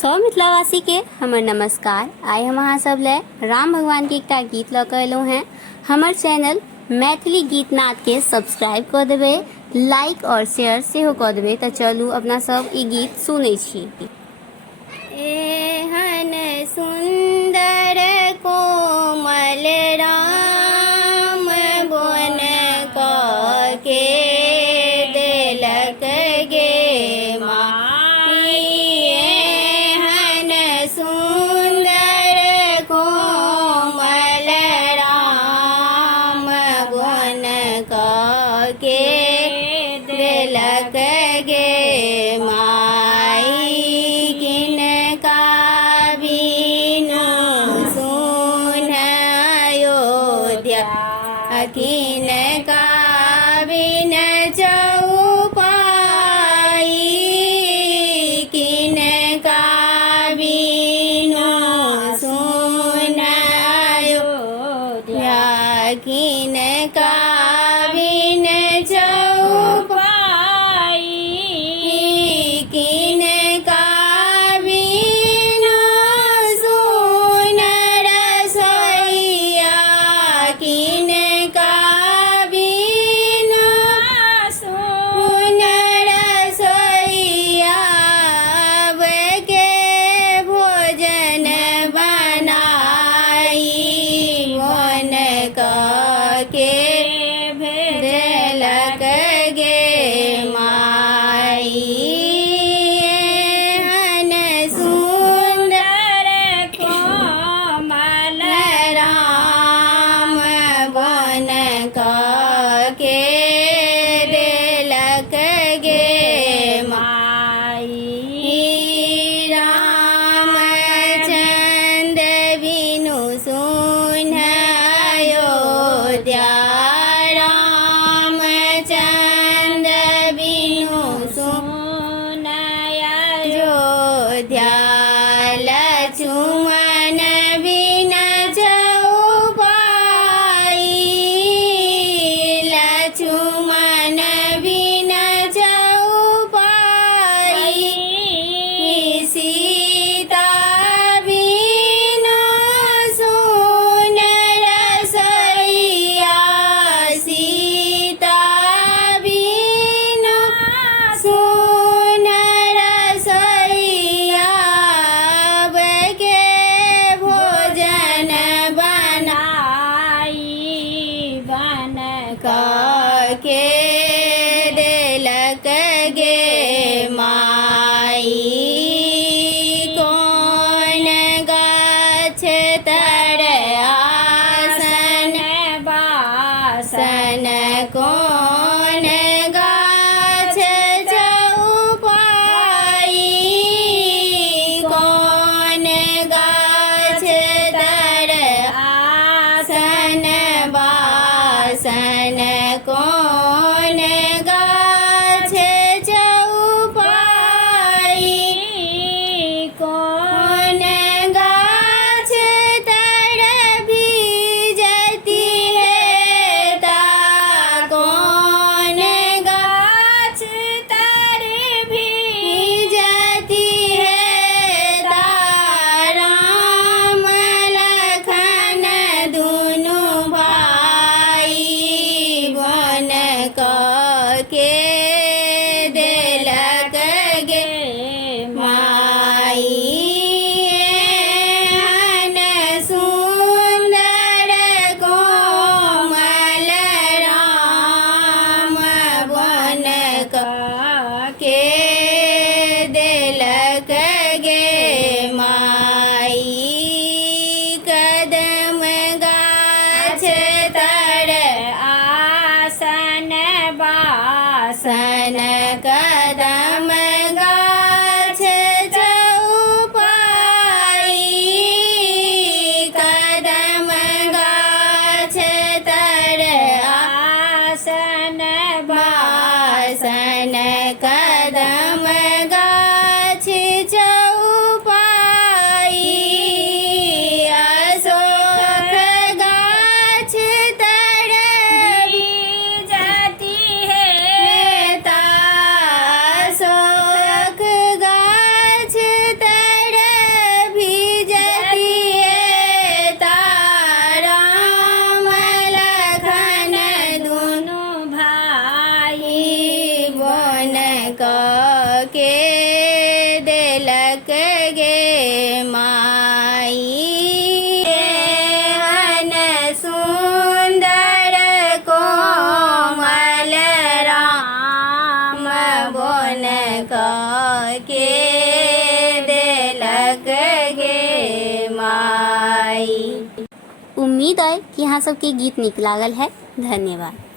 सौ मिथिलावासी के हमर नमस्कार। आइ हम अहाँ सब ले राम भगवान के एकटा गीत लऽ कऽ एलहुँ हैं। हमर चैनल मैथिली गीतनाद के सब्सक्राइब कऽ देबै, लाइक और शेयर सेहो कऽ देबै। तऽ चलू अपना सब ई गीत सुनै छी। एहन सुंदर कोमल राम बन कऽ के देलक गे माई। एहन सुंदर कोमल राम बन कऽ के देलक गे माई। किनका बिनु सुन अयोध्या, किनका बिन चौपाई, किनका बिनु सुन अयोध्या, किनका बिन चौपाई, किनका बिनु सुन रसोइया, किनका बिनु सुन रसोइया। के भोजन बनाई मन कऽ के भेजलक गे माई। एहन सुंदर कोमल राम बन कऽ के देलक गे माई। रामचंद्र बिनु सुन अयोध्या, रामचंद्र बिनु सुन अयोध्या। लक्ष्मण बिन चौपाई, लक्ष्मण बिन चौपाई। सीता बिनु सुन रसोइया, सीता बिनु सुन रसोइया। के भोजन बनाई बन कऽ के देलक गे माई। उम्मीद है कि यहाँ सबके गीत निक लागल है। धन्यवाद।